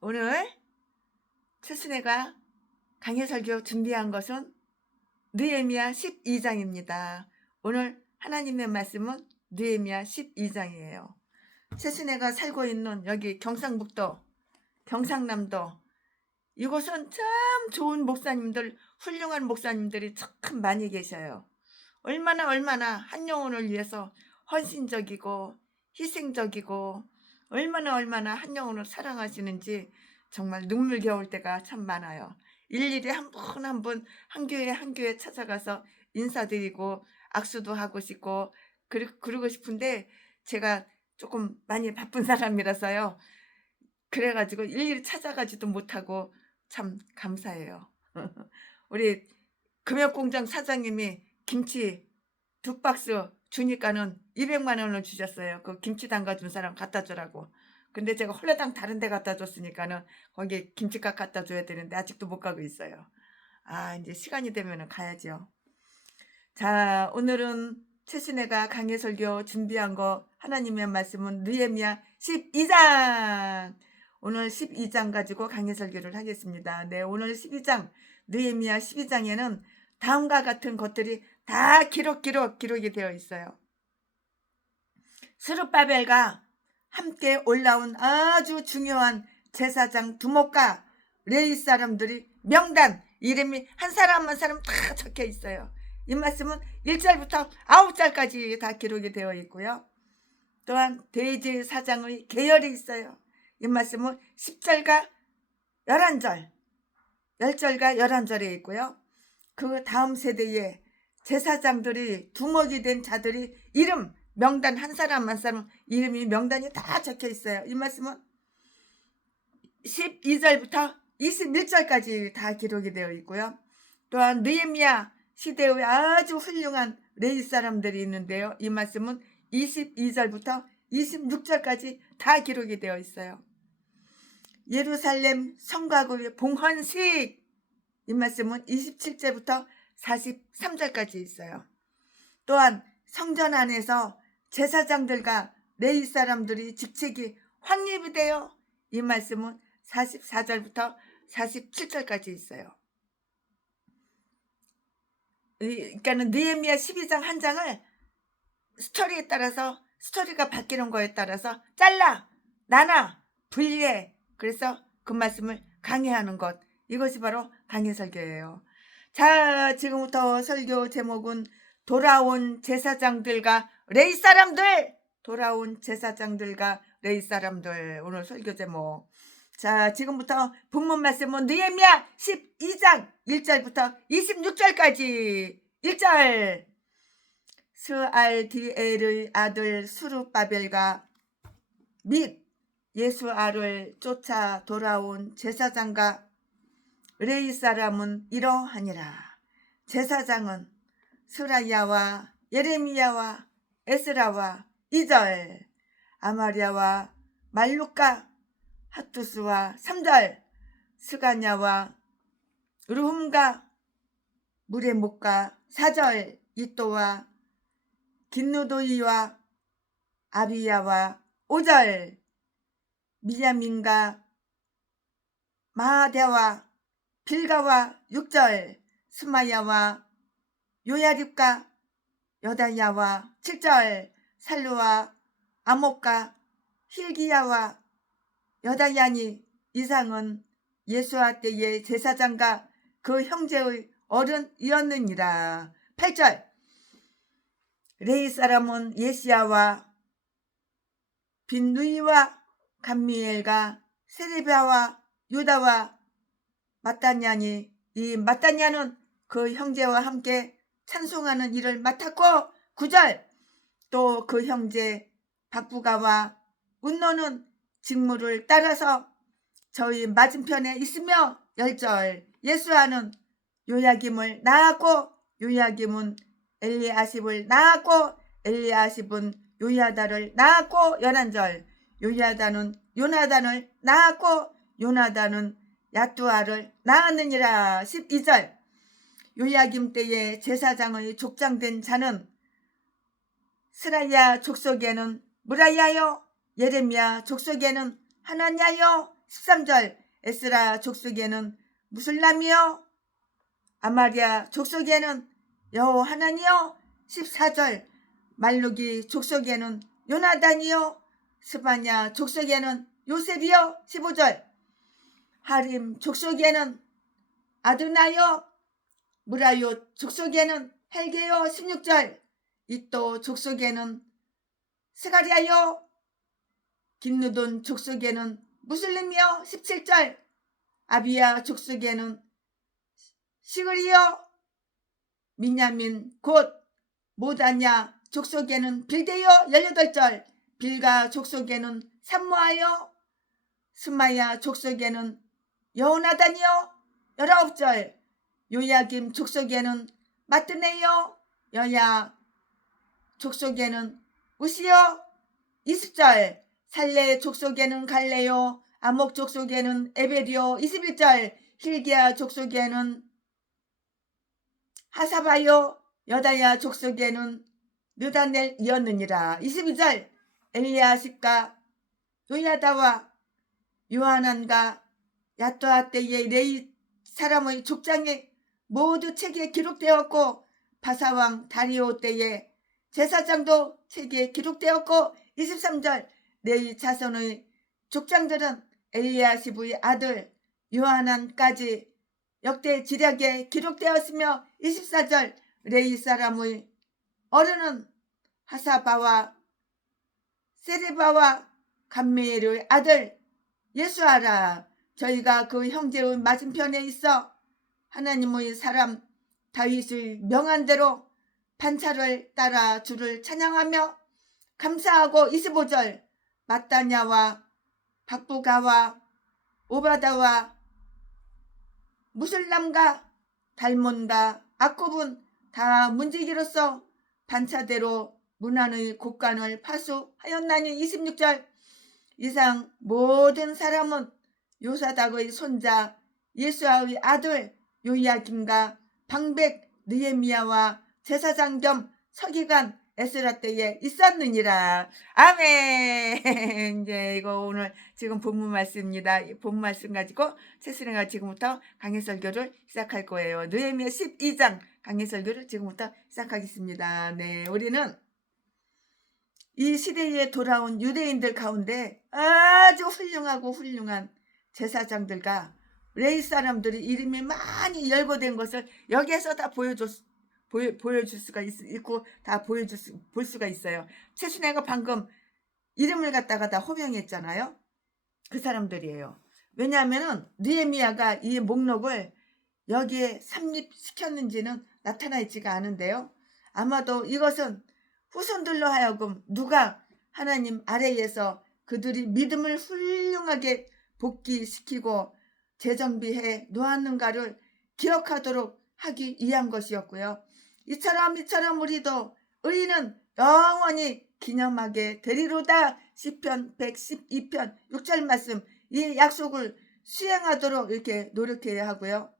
오늘 최순애가 강해설교 준비한 것은 느헤미야 12장입니다. 오늘 하나님의 말씀은 느헤미야 12장이에요. 최순애가 살고 있는 여기 경상북도, 경상남도 이곳은 참 좋은 목사님들, 훌륭한 목사님들이 참 많이 계셔요. 얼마나 한 영혼을 위해서 헌신적이고 희생적이고 얼마나 한 영혼을 사랑하시는지 정말 눈물겨울 때가 참 많아요. 일일이 한 분 한 분 한 교회 찾아가서 인사드리고 악수도 하고 싶고 그러고 싶은데 제가 조금 많이 바쁜 사람이라서요. 그래가지고 일일이 찾아가지도 못하고 참 감사해요. 우리 금역공장 사장님이 김치 2박스 주니까는 200만 원을 주셨어요. 그 김치 담가준 사람 갖다 주라고. 근데 제가 홀라당 다른 데 갖다 줬으니까는 거기 김치값 갖다 줘야 되는데 아직도 못 가고 있어요. 아, 이제 시간이 되면은 가야죠. 자, 오늘은 최순애가 강해설교 준비한 거 하나님의 말씀은 느헤미야 12장. 오늘 12장 가지고 강해설교를 하겠습니다. 네, 오늘 12장 느헤미야 12장에는 다음과 같은 것들이 다 기록이 되어 있어요. 스룹바벨과 함께 올라온 아주 중요한 제사장 두목과 레위 사람들이 명단 이름이 한 사람 다 적혀 있어요. 이 말씀은 1절부터 9절까지 다 기록이 되어 있고요. 또한 대제사장의 계열이 있어요. 이 말씀은 10절과 11절 10절과 11절에 있고요. 그 다음 세대에 제사장들이 두목이 된 자들이 이름 명단 한 사람 이름이 명단이 다 적혀 있어요. 이 말씀은 12절부터 21절까지 다 기록이 되어 있고요. 또한 느헤미야 시대의 아주 훌륭한 레위 사람들이 있는데요. 이 말씀은 22절부터 26절까지 다 기록이 되어 있어요. 예루살렘 성곽의 봉헌식 이 말씀은 27절부터 43절까지 있어요. 또한 성전 안에서 제사장들과 레위 사람들이 직책이 확립이 돼요. 이 말씀은 44절부터 47절까지 있어요. 그러니까는 느헤미야 12장 한 장을 스토리에 따라서 스토리가 바뀌는 거에 따라서 잘라, 나눠, 분리해. 그래서 그 말씀을 강해하는 것. 이것이 바로 강해설교예요. 자, 지금부터 설교 제목은 돌아온 제사장들과 레위 사람들. 돌아온 제사장들과 레위 사람들. 오늘 설교 제목. 자, 지금부터 본문 말씀은 느헤미야 12장 1절부터 26절까지. 1절. 스알디엘의 아들 스룹바벨과 및 예수아를 쫓아 돌아온 제사장과 레위 사람은 이러하니라. 제사장은 스라야와 예레미야와 에스라와 2절, 아마랴와 말루카 핫투스와 3절, 스가냐와 르훔과 무레목과 4절, 이또와 긴누도이와 아비야와 5절, 미야민과 마하대와 빌가와 6절, 스마야와 요야립과 여다야와 7절, 살루와 아목과 힐기야와 여다야니 이상은 예수아 때의 제사장과 그 형제의 어른이었느니라. 8절, 레위 사람은 예시야와 빈누이와 감미엘과 세레비아와 유다와 마따냐니 이 마따냐는 그 형제와 함께 찬송하는 일을 맡았고 9절, 또 그 형제 박부가와 운노는 직무를 따라서 저희 맞은편에 있으며 10절, 예수아는 요야김을 낳았고 요야김은 엘리아십을 낳았고 엘리아십은 요야다를 낳았고 11절, 요야다는 요나단을 낳았고 요나단은 야뚜아를 낳았느니라. 12절, 요야김 때에 제사장의 족장된 자는 스라야 족속에는 무라야요, 예레미야 족속에는 하나냐요, 13절 에스라 족속에는 무술람이요 아마리아 족속에는 여호하나니요 14절 말루기 족속에는 요나단이요 스바냐 족속에는 요셉이요 15절 하림 족속에는 아드나요 무라요 족속에는 헬게요 16절 이또 족속에는 스가리아요 김누돈 족속에는 무슬림이요 17절 아비야 족속에는 시그리요 민야민 곧 모다냐 족속에는 빌데요 18절 빌가 족속에는 삼모아요 스마야 족속에는 여호나단이요 19절 요야김 족속에는 마뜨네요 여야 족속에는 우시요 20절 살레 족속에는 갈레요 아목 족속에는 에베리요 21절 힐기야 족속에는 하사바요 여다야 족속에는 느다넬이었느니라 22절 엘리야십과 요야다와 요하난과 야토아 때의 레이 사람의 족장에 모두 책에 기록되었고 바사왕 다리오 때의 제사장도 책에 기록되었고 23절 레이 자손의 족장들은 엘리야십의 아들 요하난까지 역대 지략에 기록되었으며 24절 레이 사람의 어른은 하사바와 세레바와 감메엘의 아들 예수아라 저희가 그 형제의 맞은편에 있어 하나님의 사람 다윗의 명한대로 반차를 따라 주를 찬양하며 감사하고 25절 마따냐와 박부가와 오바다와 무슬람과 달몬과 아굽은 다 문지기로서 반차대로 문안의 곡간을 파수하였나니 26절 이상 모든 사람은 요사닥의 손자 예수아의 아들 요야김과 방백 느헤미야와 제사장 겸 서기관 에스라 때에 있었느니라. 아멘. 이제 이거 오늘 지금 본문 말씀입니다. 본문 말씀 가지고 최순애가 지금부터 강해 설교를 시작할 거예요. 느헤미야 12장 강해 설교를 지금부터 시작하겠습니다. 네, 우리는 이 시대에 돌아온 유대인들 가운데 아주 훌륭하고 훌륭한 제사장들과 레위 사람들이 이름이 많이 열거된 것을 여기에서 다 보여줄 수가 있고 다 볼 수가 있어요. 최순애가 방금 이름을 갖다가 다 호명했잖아요. 그 사람들이에요. 왜냐하면 느헤미야가 이 목록을 여기에 삽입시켰는지는 나타나 있지가 않은데요. 아마도 이것은 후손들로 하여금 누가 하나님 아래에서 그들이 믿음을 훌륭하게 복귀시키고 재정비해 놓았는가를 기억하도록 하기 위한 것이었고요. 이처럼 우리도 의인은 영원히 기념하게 되리로다. 시편 112편 6절 말씀 이 약속을 수행하도록 이렇게 노력해야 하고요.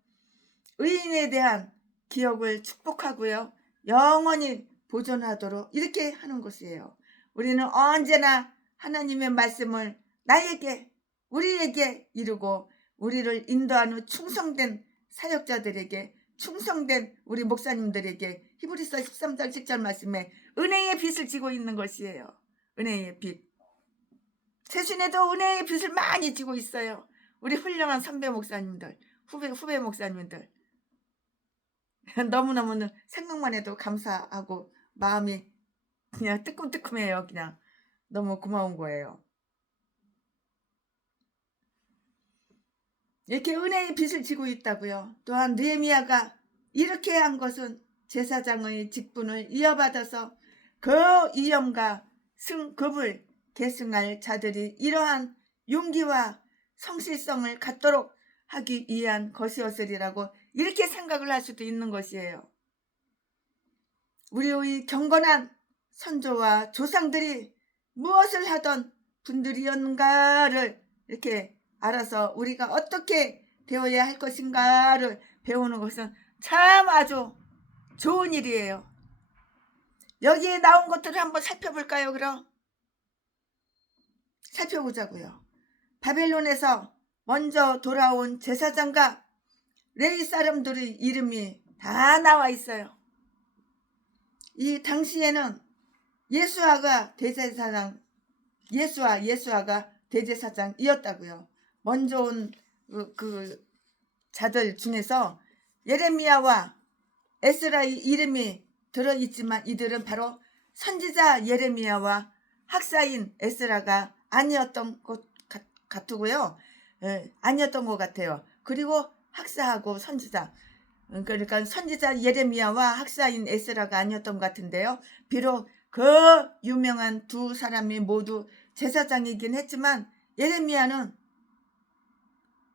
의인에 대한 기억을 축복하고요. 영원히 보존하도록 이렇게 하는 것이에요. 우리는 언제나 하나님의 말씀을 나에게 우리에게 이루고 우리를 인도하는 충성된 사역자들에게 충성된 우리 목사님들에게 히브리서 13장 10절 말씀에 은혜의 빛을 지고 있는 것이에요. 은혜의 빛. 최순애도 은혜의 빛을 많이 지고 있어요. 우리 훌륭한 선배 목사님들, 후배 목사님들. 너무너무 생각만 해도 감사하고 마음이 그냥 뜨끔뜨끔해요. 그냥 너무 고마운 거예요. 이렇게 은혜의 빛을 지고 있다고요. 또한 느헤미야가 이렇게 한 것은 제사장의 직분을 이어받아서 그 위엄과 승급을 계승할 자들이 이러한 용기와 성실성을 갖도록 하기 위한 것이었으리라고 이렇게 생각을 할 수도 있는 것이에요. 우리의 경건한 선조와 조상들이 무엇을 하던 분들이었는가를 이렇게 알아서 우리가 어떻게 되어야 할 것인가를 배우는 것은 참 아주 좋은 일이에요. 여기에 나온 것들을 한번 살펴볼까요? 그럼 살펴보자고요. 바벨론에서 먼저 돌아온 제사장과 레위 사람들의 이름이 다 나와 있어요. 이 당시에는 예수아가 대제사장이었다고요. 먼저 온 그 자들 중에서 예레미야와 에스라의 이름이 들어있지만 이들은 바로 선지자 예레미야와 학사인 에스라가 아니었던 것 같고요. 아니었던 것 같아요. 그리고 학사하고 선지자, 그러니까 선지자 예레미야와 학사인 에스라가 아니었던 것 같은데요. 비록 그 유명한 두 사람이 모두 제사장이긴 했지만 예레미야는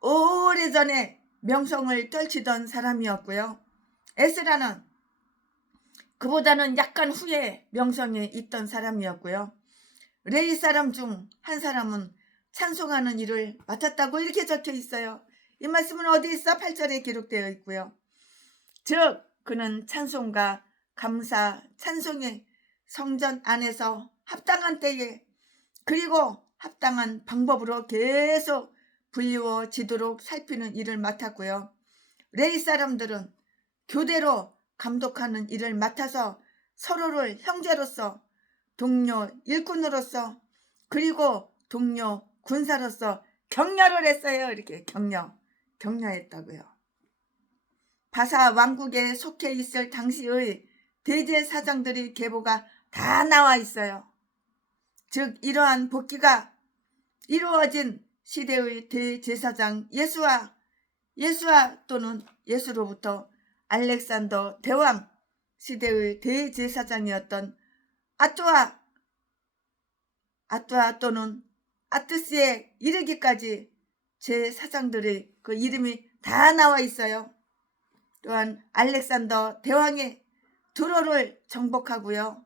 오래전에 명성을 떨치던 사람이었고요. 에스라는 그보다는 약간 후에 명성에 있던 사람이었고요. 레위 사람 중 한 사람은 찬송하는 일을 맡았다고 이렇게 적혀 있어요. 이 말씀은 어디 있어? 8절에 기록되어 있고요. 즉 그는 찬송과 감사, 찬송의 성전 안에서 합당한 때에 그리고 합당한 방법으로 계속 불리워지도록 살피는 일을 맡았고요. 레위 사람들은 교대로 감독하는 일을 맡아서 서로를 형제로서, 동료 일꾼으로서, 그리고 동료 군사로서 격려를 했어요. 이렇게 격려했다고요. 바사 왕국에 속해 있을 당시의 대제사장들의 계보가 다 나와 있어요. 즉 이러한 복귀가 이루어진 시대의 대제사장 예수아 또는 예수로부터 알렉산더 대왕 시대의 대제사장이었던 아뚜아 또는 아트스에 이르기까지 제사장들의 그 이름이 다 나와 있어요. 또한 알렉산더 대왕의 두로를 정복하고요.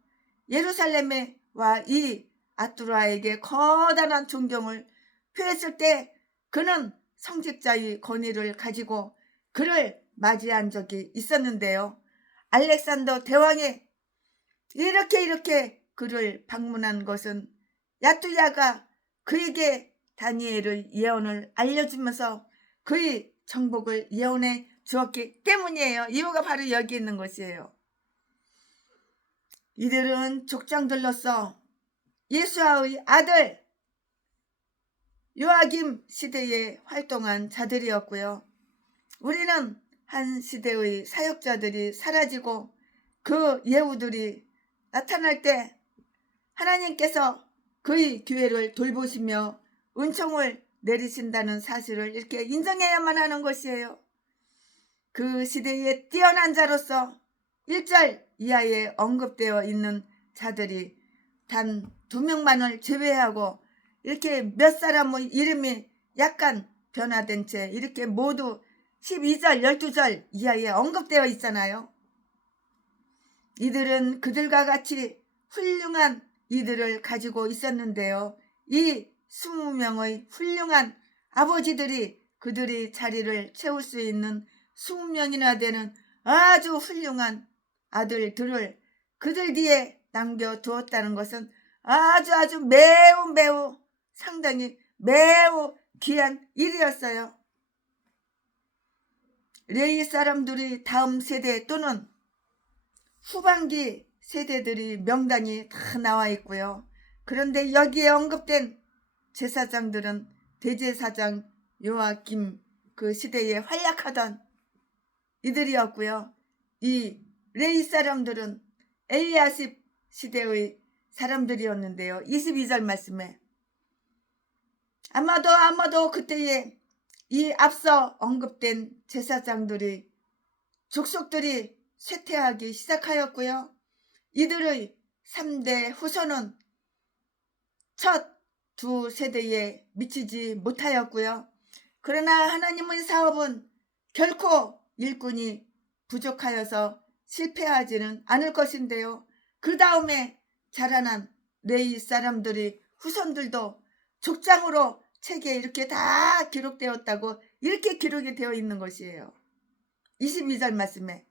예루살렘에 와 이 아뚜라에게 커다란 존경을 표했을 때 그는 성직자의 권위를 가지고 그를 맞이한 적이 있었는데요. 알렉산더 대왕이 이렇게 그를 방문한 것은 야뚜야가 그에게 다니엘의 예언을 알려주면서 그의 정복을 예언해 주었기 때문이에요. 이유가 바로 여기 있는 것이에요. 이들은 족장들로서 예수아의 아들 요아김 시대에 활동한 자들이었고요. 우리는 한 시대의 사역자들이 사라지고 그 예우들이 나타날 때 하나님께서 그의 교회를 돌보시며 은총을 내리신다는 사실을 이렇게 인정해야만 하는 것이에요. 그 시대에 뛰어난 자로서 1절 이하에 언급되어 있는 자들이 단 2명만을 제외하고 이렇게 몇 사람의 이름이 약간 변화된 채 이렇게 모두 12절, 12절 이하에 언급되어 있잖아요. 이들은 그들과 같이 훌륭한 이들을 가지고 있었는데요. 이 20명의 훌륭한 아버지들이 그들의 자리를 채울 수 있는 20명이나 되는 아주 훌륭한 아들들을 그들 뒤에 남겨두었다는 것은 아주 매우 상당히 매우 귀한 일이었어요. 레위 사람들이 다음 세대 또는 후반기 세대들이 명단이 다 나와 있고요. 그런데 여기에 언급된 제사장들은 대제사장 요아김 그 시대에 활약하던 이들이었고요. 이 레위 사람들은 엘리야십 시대의 사람들이었는데요. 22절 말씀에 아마도 그때에 이 앞서 언급된 제사장들의 족속들이 쇠퇴하기 시작하였고요. 이들의 3대 후손은 첫 2세대에 미치지 못하였고요. 그러나 하나님의 사업은 결코 일꾼이 부족하여서 실패하지는 않을 것인데요. 그 다음에 자라난 레위 사람들의 후손들도 족장으로 책에 이렇게 다 기록되었다고 이렇게 기록이 되어 있는 것이에요. 22절 말씀에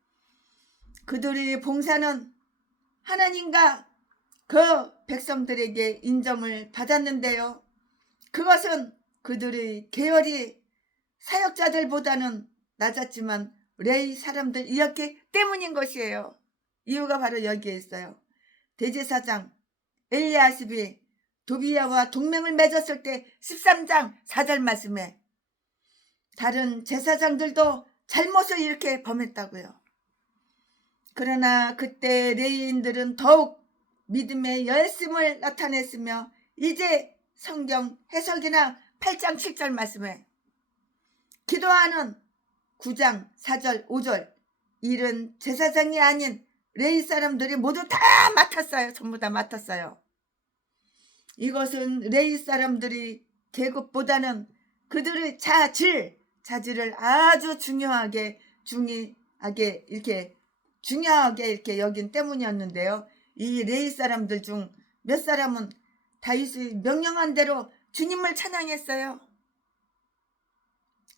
그들의 봉사는 하나님과 그 백성들에게 인정을 받았는데요. 그것은 그들의 계열이 사역자들보다는 낮았지만 레위 사람들이었기 때문인 것이에요. 이유가 바로 여기에 있어요. 대제사장 엘리야십이 도비야와 동맹을 맺었을 때 13장 4절 말씀에 다른 제사장들도 잘못을 이렇게 범했다고요. 그러나 그때 레위인들은 더욱 믿음의 열심을 나타냈으며 이제 성경 해석이나 8장 7절 말씀에 기도하는 9장 4절 5절 일은 제사장이 아닌 레위 사람들이 모두 다 맡았어요. 전부 다 맡았어요. 이것은 레위 사람들이 계급보다는 그들의 자질을 아주 중요하게 이렇게 여긴 때문이었는데요. 이 레위 사람들 중 몇 사람은 다윗의 명령한 대로 주님을 찬양했어요.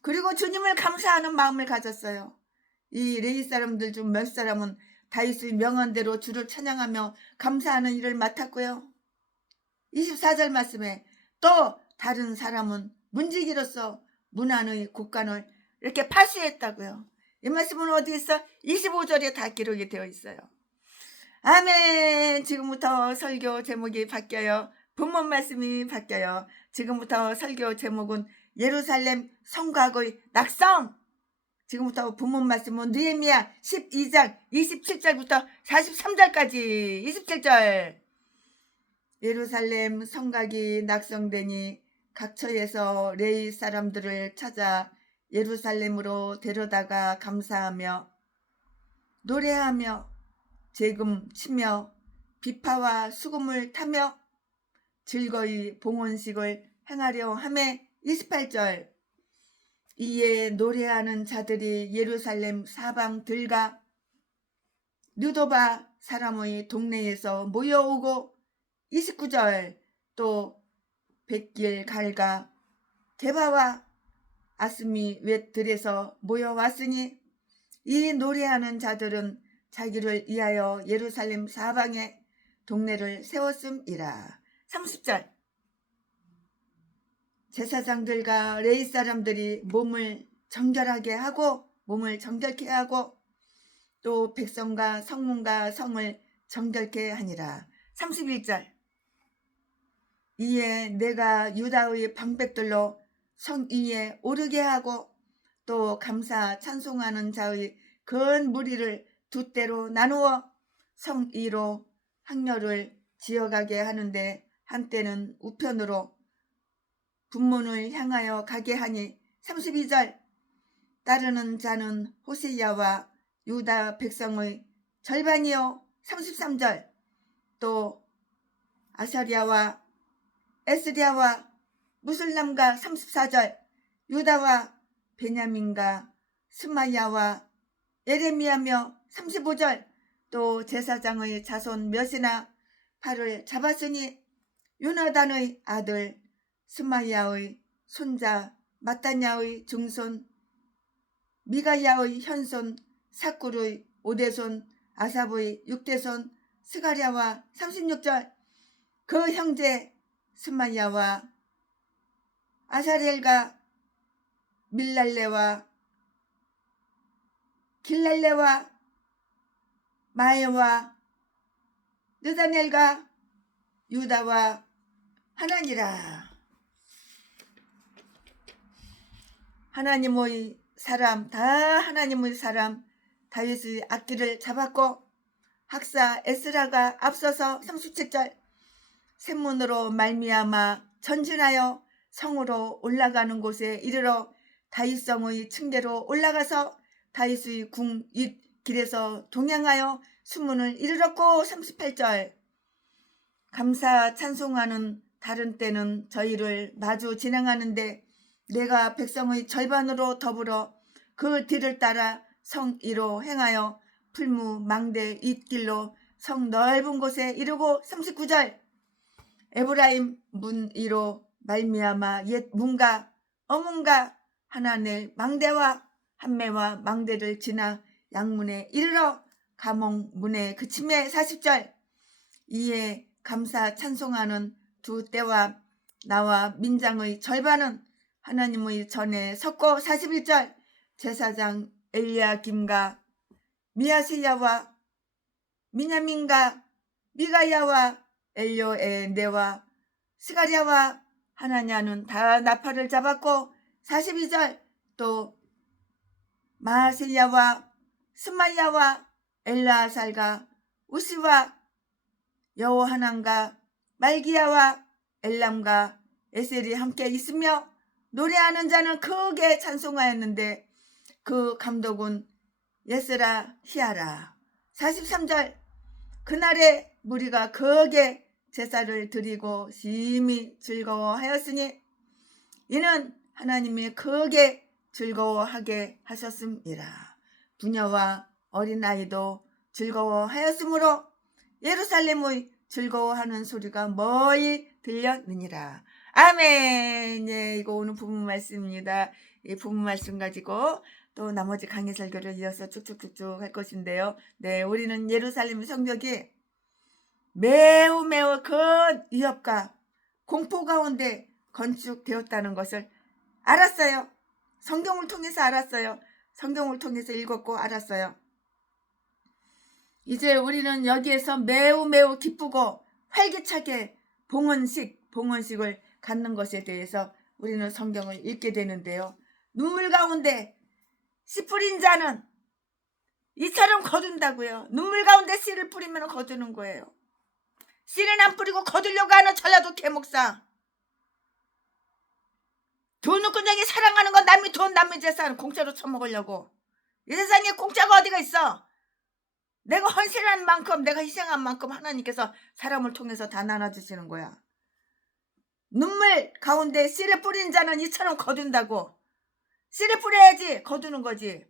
그리고 주님을 감사하는 마음을 가졌어요. 이 레위 사람들 중 몇 사람은 다윗의 명한대로 주를 찬양하며 감사하는 일을 맡았고요. 24절 말씀에 또 다른 사람은 문지기로서 문안의 곡간을 이렇게 파수했다고요. 이 말씀은 어디 있어? 25절에 다 기록이 되어 있어요. 아멘. 지금부터 설교 제목이 바뀌어요. 본문 말씀이 바뀌어요. 지금부터 설교 제목은 예루살렘 성곽의 낙성. 지금부터 본문 말씀은 느헤미야 12장 27절부터 43절까지 27절. 예루살렘 성곽이 낙성되니 각처에서 레위 사람들을 찾아 예루살렘으로 데려다가 감사하며 노래하며 재금 치며 비파와 수금을 타며 즐거이 봉헌식을 행하려 하매 28절. 이에 노래하는 자들이 예루살렘 사방들과 느도바 사람의 동네에서 모여오고 29절. 또 백길 갈가 게바와 아스미 웻들에서 모여왔으니 이 노래하는 자들은 자기를 위하여 예루살렘 사방에 동네를 세웠음이라. 30절. 제사장들과 레위 사람들이 몸을 정결케 하고 또 백성과 성문과 성을 정결케 하니라. 31절. 이에 내가 유다의 방백들로 성 위에 오르게 하고 또 감사 찬송하는 자의 큰 무리를 두 때로 나누어 성 위로 항로를 지어가게 하는데 한때는 우편으로 분문을 향하여 가게 하니 32절. 따르는 자는 호세야와 유다 백성의 절반이요. 33절. 또 아사랴와 에스랴와 무슬람과 34절. 유다와 베냐민과 스마야와 예레미야며 35절. 또 제사장의 자손 몇이나 팔을 잡았으니 요나단의 아들 스마야의 손자 마따냐의 증손 미가야의 현손 사꿀의 5대손 아삽의 6대손 스가랴와 36절. 그 형제 스마야와 아사렐과 밀랄레와 길랄레와 마에와 느다넬과 유다와 하나니라. 하나님의 사람 다윗의 악기를 잡았고 학사 에스라가 앞서서 37절. 샘문으로 말미암아 전진하여 성으로 올라가는 곳에 이르러 다윗성의 층계로 올라가서 다윗의 궁 윗 길에서 동행하여 수문을 이르렀고 38절. 감사 찬송하는 다른 때는 저희를 마주 진행하는데 내가 백성의 절반으로 더불어 그 뒤를 따라 성 위로 행하여 풀무 망대 윗길로 성 넓은 곳에 이르고 39절. 에브라임 문 위로 말미암아 옛 문과 어문과 하나넬 망대와 한매와 망대를 지나 양문에 이르러 가몽 문에 그침에 40절. 이에 감사 찬송하는 두 때와 나와 민장의 절반은 하나님의 전에 섰고 41절 제사장 엘리야김과 미야세야와 미냐민과 미가야와 엘요에네와 스가랴와 하나냐는 다 나팔을 잡았고 42절 또 마세야와 스마야와 엘라살과 우시와 여호하난과 말기야와 엘람과 에셀이 함께 있으며 노래하는 자는 크게 찬송하였는데 그 감독은 예스라 히야라. 43절 그날에 무리가 크게 제사를 드리고 심히 즐거워하였으니 이는 하나님이 크게 즐거워하게 하셨음이라. 부녀와 어린아이도 즐거워하였으므로 예루살렘의 즐거워하는 소리가 멀리 들렸느니라. 아멘. 예, 이거 오늘 부분 말씀입니다. 이 부분 말씀 가지고 또 나머지 강해 설교를 이어서 쭉쭉쭉쭉 할 것인데요. 네, 우리는 예루살렘 성벽이 매우 큰 위협과 공포 가운데 건축되었다는 것을 알았어요. 성경을 통해서 알았어요. 성경을 통해서 읽었고 알았어요. 이제 우리는 여기에서 매우 기쁘고 활기차게 봉헌식을 갖는 것에 대해서 우리는 성경을 읽게 되는데요. 눈물 가운데 씨 뿌린 자는 이처럼 거둔다고요. 눈물 가운데 씨를 뿌리면 거두는 거예요. 씨는 안 뿌리고 거두려고 하는 전라도 개목사. 돈을 꾸준히 사랑하는 건 남의 돈 남의 재산 공짜로 처먹으려고. 이 세상에 공짜가 어디가 있어. 내가 헌신한 만큼 내가 희생한 만큼 하나님께서 사람을 통해서 다 나눠주시는 거야. 눈물 가운데 씨를 뿌린 자는 이처럼 거둔다고. 씨를 뿌려야지 거두는 거지.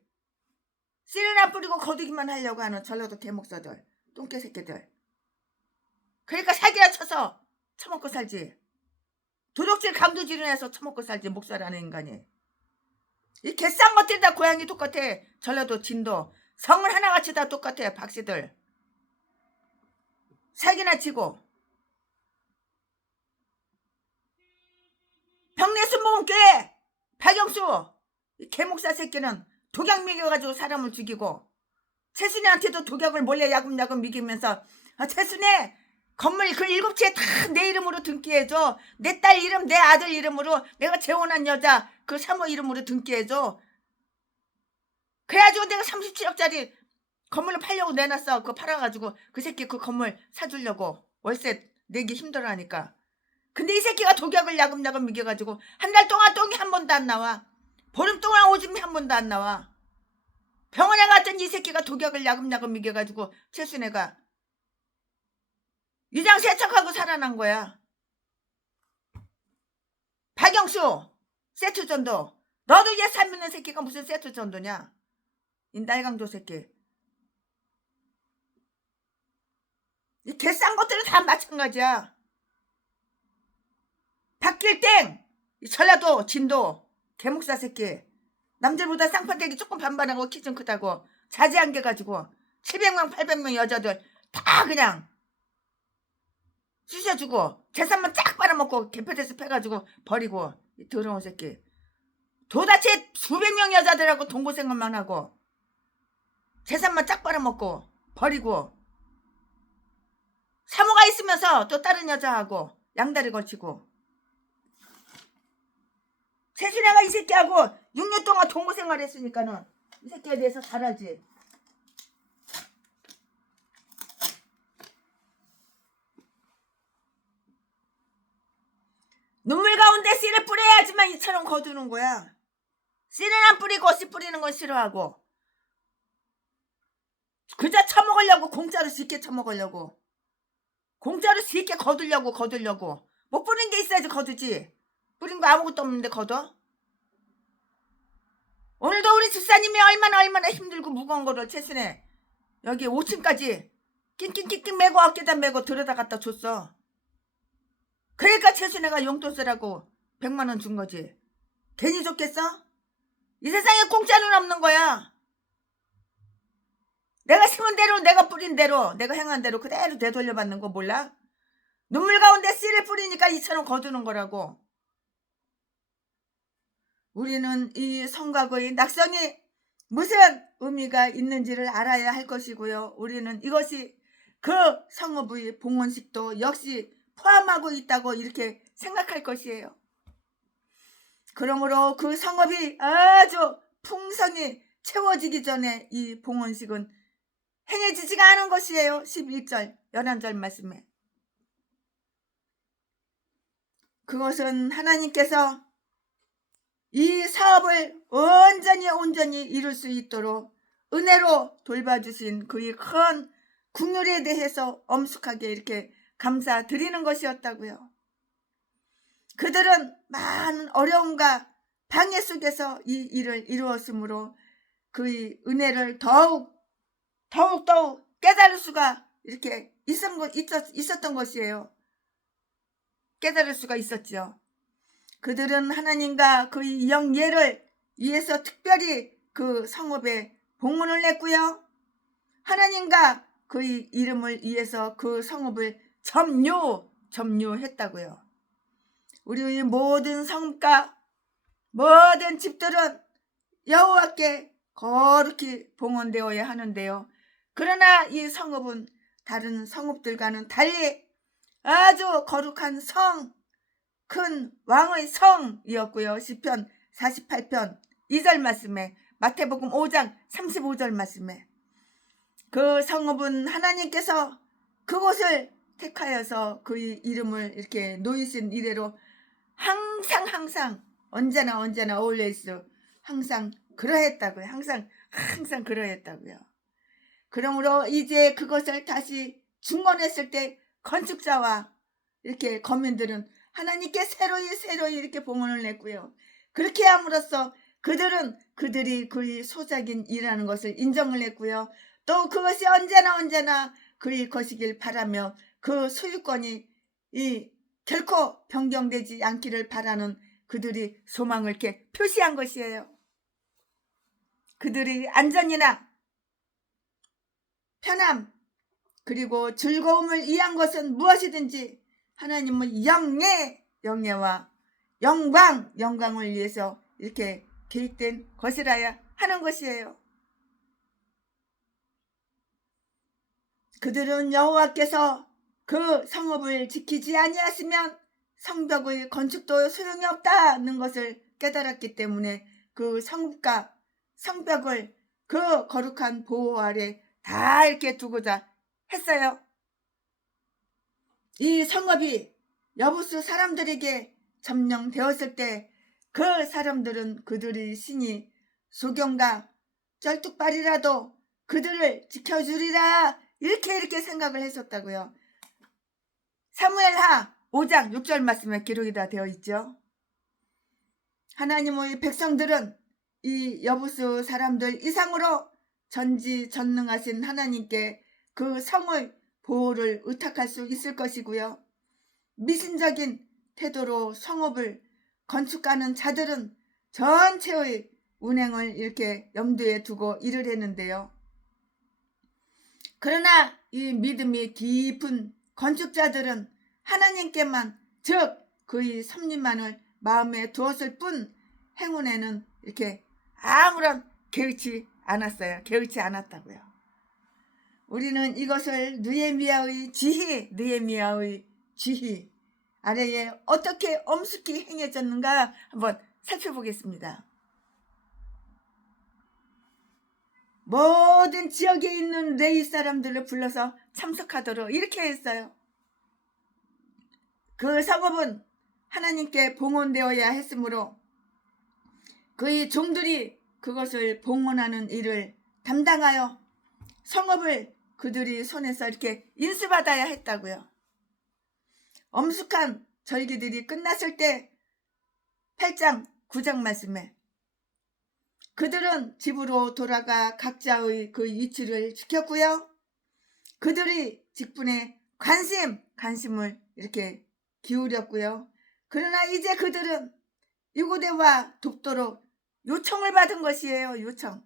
씨를 안 뿌리고 거두기만 하려고 하는 전라도 개목사들, 똥개 새끼들. 그러니까 사기라 쳐서 처먹고 살지. 도둑질 강도질을 해서 처먹고 살지. 목살하는 인간이. 이 개싼 것들이 다 고양이 똑같아. 전라도 진도 성은 하나같이 다 똑같아. 박씨들 사기나 치고. 병내수 모은 교회 박영수 개목사 새끼는 독약 먹여가지고 사람을 죽이고, 최순애한테도 독약을 몰래 야금야금 먹이면서 최순애 건물 그 7채 다 내 이름으로 등기해줘. 내 딸 이름 내 아들 이름으로 내가 재혼한 여자 그 사모 이름으로 등기해줘. 그래가지고 내가 37억짜리 건물을 팔려고 내놨어. 그거 팔아가지고 그 새끼 그 건물 사주려고 월세 내기 힘들어하니까. 근데 이 새끼가 독약을 야금야금 먹여가지고 한 달 동안 똥이 한 번도 안 나와. 보름 동안 오줌이 한 번도 안 나와. 병원에 갔더니 이 새끼가 독약을 야금야금 먹여가지고 최순애가 위장 세척하고 살아난 거야. 박영수 세트전도. 너도 예산 믿는 새끼가 무슨 세트전도냐. 이 날강도 새끼. 이 개싼 것들은 다 마찬가지야. 박길땡 이 전라도 진도 개목사 새끼. 남들보다 쌍판대기 조금 반반하고 키 좀 크다고 자제한 게 가지고 700명 800명 여자들 다 그냥 쑤셔주고 재산만 쫙 빨아먹고 개패대서 패가지고 버리고. 이 더러운 새끼. 도대체 수백 명 여자들하고 동고생활만 하고 재산만 쫙 빨아먹고 버리고 사모가 있으면서 또 다른 여자하고 양다리 걸치고. 최순애가 이 새끼하고 6년 동안 동고생활 했으니까는 이 새끼에 대해서 잘 알지. 눈물 가운데 씨를 뿌려야지만 이처럼 거두는 거야. 씨는 안 뿌리고 씨 뿌리는 건 싫어하고 그저 처먹으려고. 공짜로 쉽게 처먹으려고. 공짜로 쉽게 거두려고. 못 뿌린 게 있어야지 거두지. 뿌린 거 아무것도 없는데 거둬? 오늘도 우리 집사님이 얼마나 힘들고 무거운 거를 최순애 여기 5층까지 낑낑낑낑 메고 어깨다 메고 들여다 갖다 줬어. 그러니까 최순애가 용돈 쓰라고 100만 원 준 거지. 괜히 줬겠어? 이 세상에 공짜는 없는 거야. 내가 심은 대로 내가 뿌린 대로 내가 행한 대로 그대로 되돌려받는 거 몰라? 눈물 가운데 씨를 뿌리니까 이처럼 거두는 거라고. 우리는 이 성곽의 낙성이 무슨 의미가 있는지를 알아야 할 것이고요. 우리는 이것이 그 성읍의 봉헌식도 역시 포함하고 있다고 이렇게 생각할 것이에요. 그러므로 그 성읍이 아주 풍성히 채워지기 전에 이 봉헌식은 행해지지가 않은 것이에요. 11절 11절 말씀에. 그것은 하나님께서 이 사업을 온전히 이룰 수 있도록 은혜로 돌봐주신 그의 큰 국률에 대해서 엄숙하게 이렇게 감사드리는 것이었다고요. 그들은 많은 어려움과 방해 속에서 이 일을 이루었으므로 그의 은혜를 더욱 깨달을 수가 이렇게 있었던 것이에요. 깨달을 수가 있었죠. 그들은 하나님과 그의 영예를 위해서 특별히 그 성읍에 봉헌을 냈고요. 하나님과 그의 이름을 위해서 그 성읍을 점유했다고요. 우리의 모든 성읍과 모든 집들은 여호와께 거룩히 봉헌되어야 하는데요. 그러나 이 성읍은 다른 성읍들과는 달리 아주 거룩한 성, 큰 왕의 성이었고요. 시편 48편 2절 말씀에, 마태복음 5장 35절 말씀에 그 성읍은 하나님께서 그곳을 택하여서 그의 이름을 이렇게 놓이신 이래로 항상 언제나 어울려 있어 항상 그러했다고요. 항상 그러했다고요. 그러므로 이제 그것을 다시 중건했을 때 건축자와 이렇게 거민들은 하나님께 새로이 이렇게 봉헌을 냈고요. 그렇게 함으로써 그들이 그의 소작인 이라는 것을 인정을 했고요. 또 그것이 언제나 그의 것이길 바라며 그 소유권이 결코 변경되지 않기를 바라는 그들이 소망을 이렇게 표시한 것이에요. 그들이 안전이나 편함 그리고 즐거움을 위한 것은 무엇이든지 하나님은 영예와 영광을 위해서 이렇게 계획된 것이라야 하는 것이에요. 그들은 여호와께서 그 성읍을 지키지 아니하시면 성벽의 건축도 소용이 없다는 것을 깨달았기 때문에 그 성읍과 성벽을 그 거룩한 보호 아래 다 이렇게 두고자 했어요. 이 성읍이 여부수 사람들에게 점령되었을 때 그 사람들은 그들의 신이 소경과 쩔뚝발이라도 그들을 지켜주리라 이렇게 생각을 했었다고요. 사무엘하 5장 6절 말씀에 기록이 다 되어 있죠. 하나님의 백성들은 이 여부수 사람들 이상으로 전지전능하신 하나님께 그 성의 보호를 의탁할 수 있을 것이고요. 미신적인 태도로 성읍을 건축하는 자들은 전체의 운행을 이렇게 염두에 두고 일을 했는데요. 그러나 이 믿음이 깊은 건축자들은 하나님께만 즉 그의 섭리만을 마음에 두었을 뿐 행운에는 이렇게 아무런 개의치 않았다고요. 우리는 이것을 느헤미야의 지희 아래에 어떻게 엄숙히 행해졌는가 한번 살펴보겠습니다. 모든 지역에 있는 레위 사람들을 불러서 참석하도록 이렇게 했어요. 그 성읍은 하나님께 봉헌되어야 했으므로 그의 종들이 그것을 봉헌하는 일을 담당하여 성읍을 그들이 손에서 이렇게 인수받아야 했다고요. 엄숙한 절기들이 끝났을 때 8장 9장 말씀에 그들은 집으로 돌아가 각자의 그 위치를 지켰고요. 그들이 직분에 관심을 이렇게 기울였고요. 그러나 이제 그들은 이고대와 돕도록 요청을 받은 것이에요. 요청.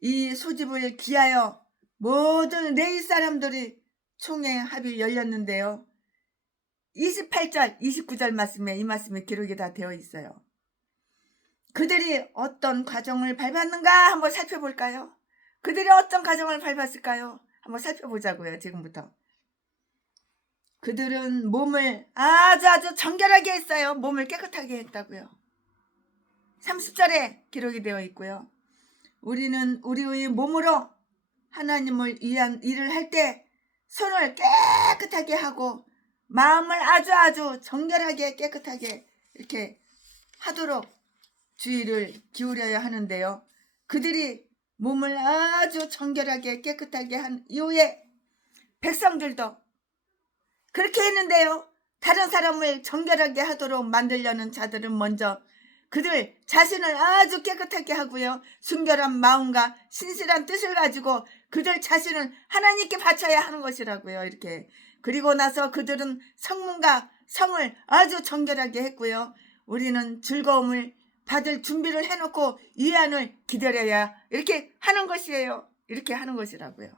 이 소집을 기하여 모든 레위 사람들이 총회 합이 열렸는데요. 28절 29절 말씀에 이 말씀이 기록이 다 되어 있어요. 그들이 어떤 과정을 밟았는가 한번 살펴볼까요? 그들이 어떤 과정을 밟았을까요? 한번 살펴보자고요. 지금부터. 그들은 몸을 아주 정결하게 했어요. 몸을 깨끗하게 했다고요. 30절에 기록이 되어 있고요. 우리는 우리의 몸으로 하나님을 위한 일을 할 때 손을 깨끗하게 하고 마음을 아주 정결하게 깨끗하게 이렇게 하도록 주의를 기울여야 하는데요. 그들이 몸을 아주 정결하게 깨끗하게 한 이후에 백성들도 그렇게 했는데요. 다른 사람을 정결하게 하도록 만들려는 자들은 먼저 그들 자신을 아주 깨끗하게 하고요. 순결한 마음과 신실한 뜻을 가지고 그들 자신을 하나님께 바쳐야 하는 것이라고요. 이렇게. 그리고 나서 그들은 성문과 성을 아주 정결하게 했고요. 우리는 즐거움을 받을 준비를 해놓고 위안을 기다려야 이렇게 하는 것이에요. 이렇게 하는 것이라고요.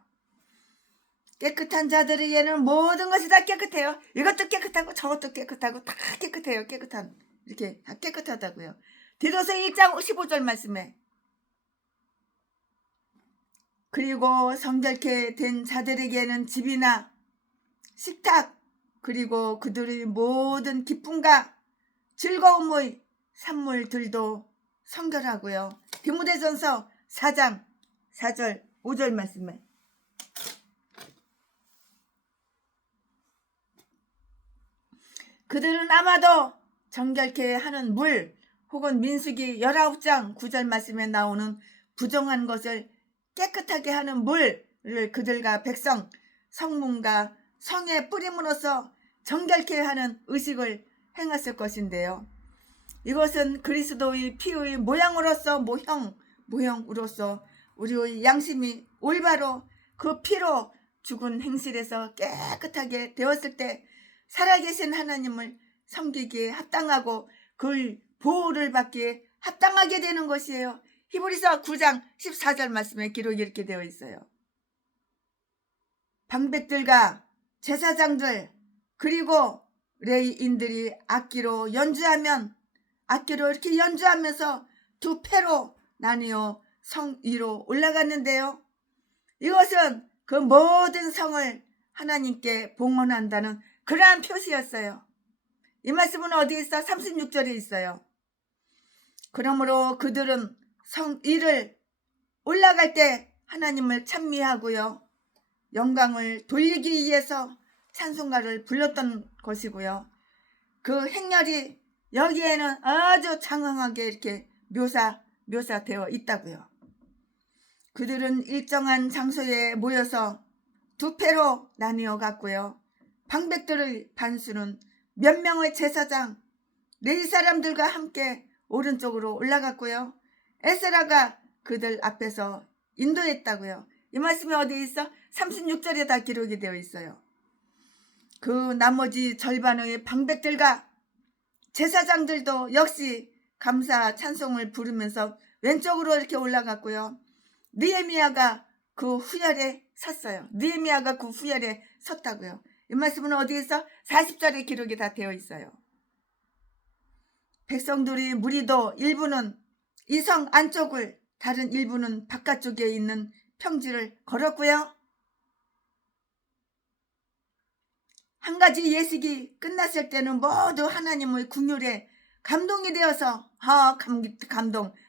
깨끗한 자들에게는 모든 것이 다 깨끗해요. 이것도 깨끗하고 저것도 깨끗하고 다 깨끗해요. 깨끗한 이렇게 다 깨끗하다고요. 디도서 1장 15절 말씀에 그리고 성결케 된 자들에게는 집이나 식탁 그리고 그들의 모든 기쁨과 즐거움의 산물들도 성결하고요. 디모데전서 4장 4절 5절 말씀에 그들은 아마도 정결케 하는 물 혹은 민수기 19장 9절 말씀에 나오는 부정한 것을 깨끗하게 하는 물을 그들과 백성 성문과 성에 뿌림으로써 정결케 하는 의식을 행했을 것인데요. 이것은 그리스도의 피의 모형으로서 우리의 양심이 올바로 그 피로 죽은 행실에서 깨끗하게 되었을 때 살아계신 하나님을 섬기기에 합당하고 그 보호를 받기에 합당하게 되는 것이에요. 히브리서 9장 14절 말씀에 기록이 이렇게 되어 있어요. 방백들과 제사장들 그리고 레위인들이 악기로 이렇게 연주하면서 두 패로 나뉘어 성 위로 올라갔는데요. 이것은 그 모든 성을 하나님께 봉헌한다는 그러한 표시였어요. 이 말씀은 어디에 있어? 36절에 있어요. 그러므로 그들은 성 위를 올라갈 때 하나님을 찬미하고요. 영광을 돌리기 위해서 찬송가를 불렀던 것이고요. 그 행렬이 여기에는 아주 장황하게 이렇게 묘사되어 있다고요. 그들은 일정한 장소에 모여서 두 패로 나뉘어 갔고요. 방백들의 반수는 몇 명의 제사장, 레위 사람들과 함께 오른쪽으로 올라갔고요. 에스라가 그들 앞에서 인도했다고요. 이 말씀이 어디에 있어? 36절에 다 기록이 되어 있어요. 그 나머지 절반의 방백들과 제사장들도 역시 감사 찬송을 부르면서 왼쪽으로 이렇게 올라갔고요. 느헤미야가 그 후열에 섰어요. 느헤미야가 그 후열에 섰다고요. 이 말씀은 어디에 있어? 40절에 기록이 다 되어 있어요. 백성들이 무리도 일부는 이 성 안쪽을 다른 일부는 바깥쪽에 있는 평지를 걸었고요. 한 가지 예식이 끝났을 때는 모두 하나님의 긍휼에 감동이 되어서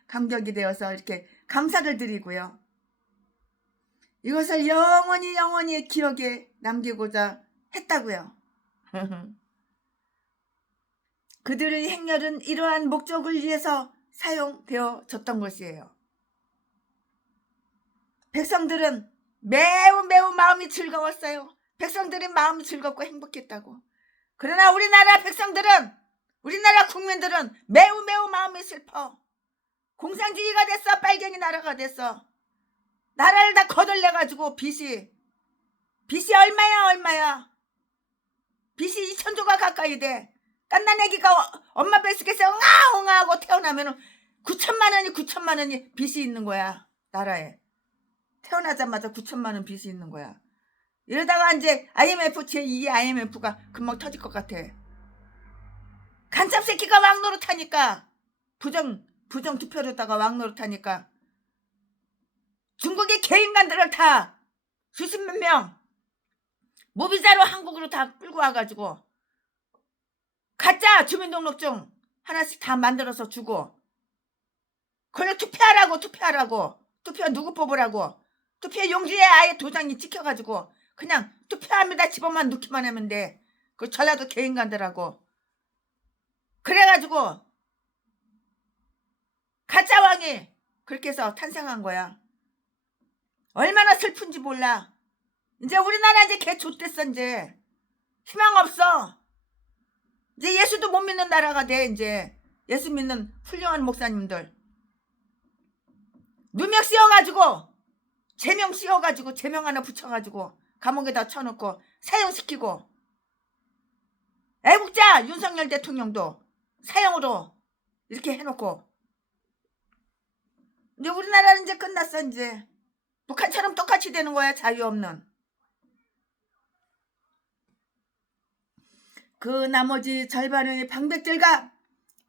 감격이 되어서 이렇게 감사를 드리고요. 이것을 영원히 기억에 남기고자 했다고요. 그들의 행렬은 이러한 목적을 위해서 사용되어졌던 것이에요. 백성들은 매우 마음이 즐거웠어요. 백성들의 마음이 즐겁고 행복했다고. 그러나 우리나라 국민들은 매우 마음이 슬퍼. 공산주의가 됐어. 빨갱이 나라가 됐어. 나라를 다 거덜내가지고 빚이 얼마야. 빚이 2,000조가 가까이 돼. 깐난 애기가 엄마 뱃속에서 응아 하고 태어나면 9천만 원이 빚이 있는 거야. 나라에. 태어나자마자 9천만 원 빚이 있는 거야. 이러다가 이제 IMF 제2 IMF가 금방 터질 것 같아. 간첩 새끼가 왕 노릇하니까 부정투표로다가 왕노릇하니까 중국의 개인간들을 다 수십몇 명 무비자로 한국으로 다 끌고 와가지고 가짜 주민등록증 하나씩 다 만들어서 주고 그걸 투표하라고 투표 누구 뽑으라고 투표 용지에 아예 도장이 찍혀가지고 그냥 투표합니다 집어만 넣기만 하면 돼. 그 전라도 개인간들하고 그래가지고 가짜 왕이 그렇게 해서 탄생한 거야. 얼마나 슬픈지 몰라. 이제 우리나라 이제 개 좆됐어. 이제 희망 없어. 이제 예수도 못 믿는 나라가 돼. 이제 예수 믿는 훌륭한 목사님들 누명 씌워가지고 제명 씌워가지고 제명 하나 붙여가지고 감옥에다 쳐놓고 사형시키고 애국자 윤석열 대통령도 사형으로 이렇게 해놓고 이제 우리나라는 이제 끝났어. 이제 북한처럼 똑같이 되는 거야. 자유 없는. 그 나머지 절반의 방백들과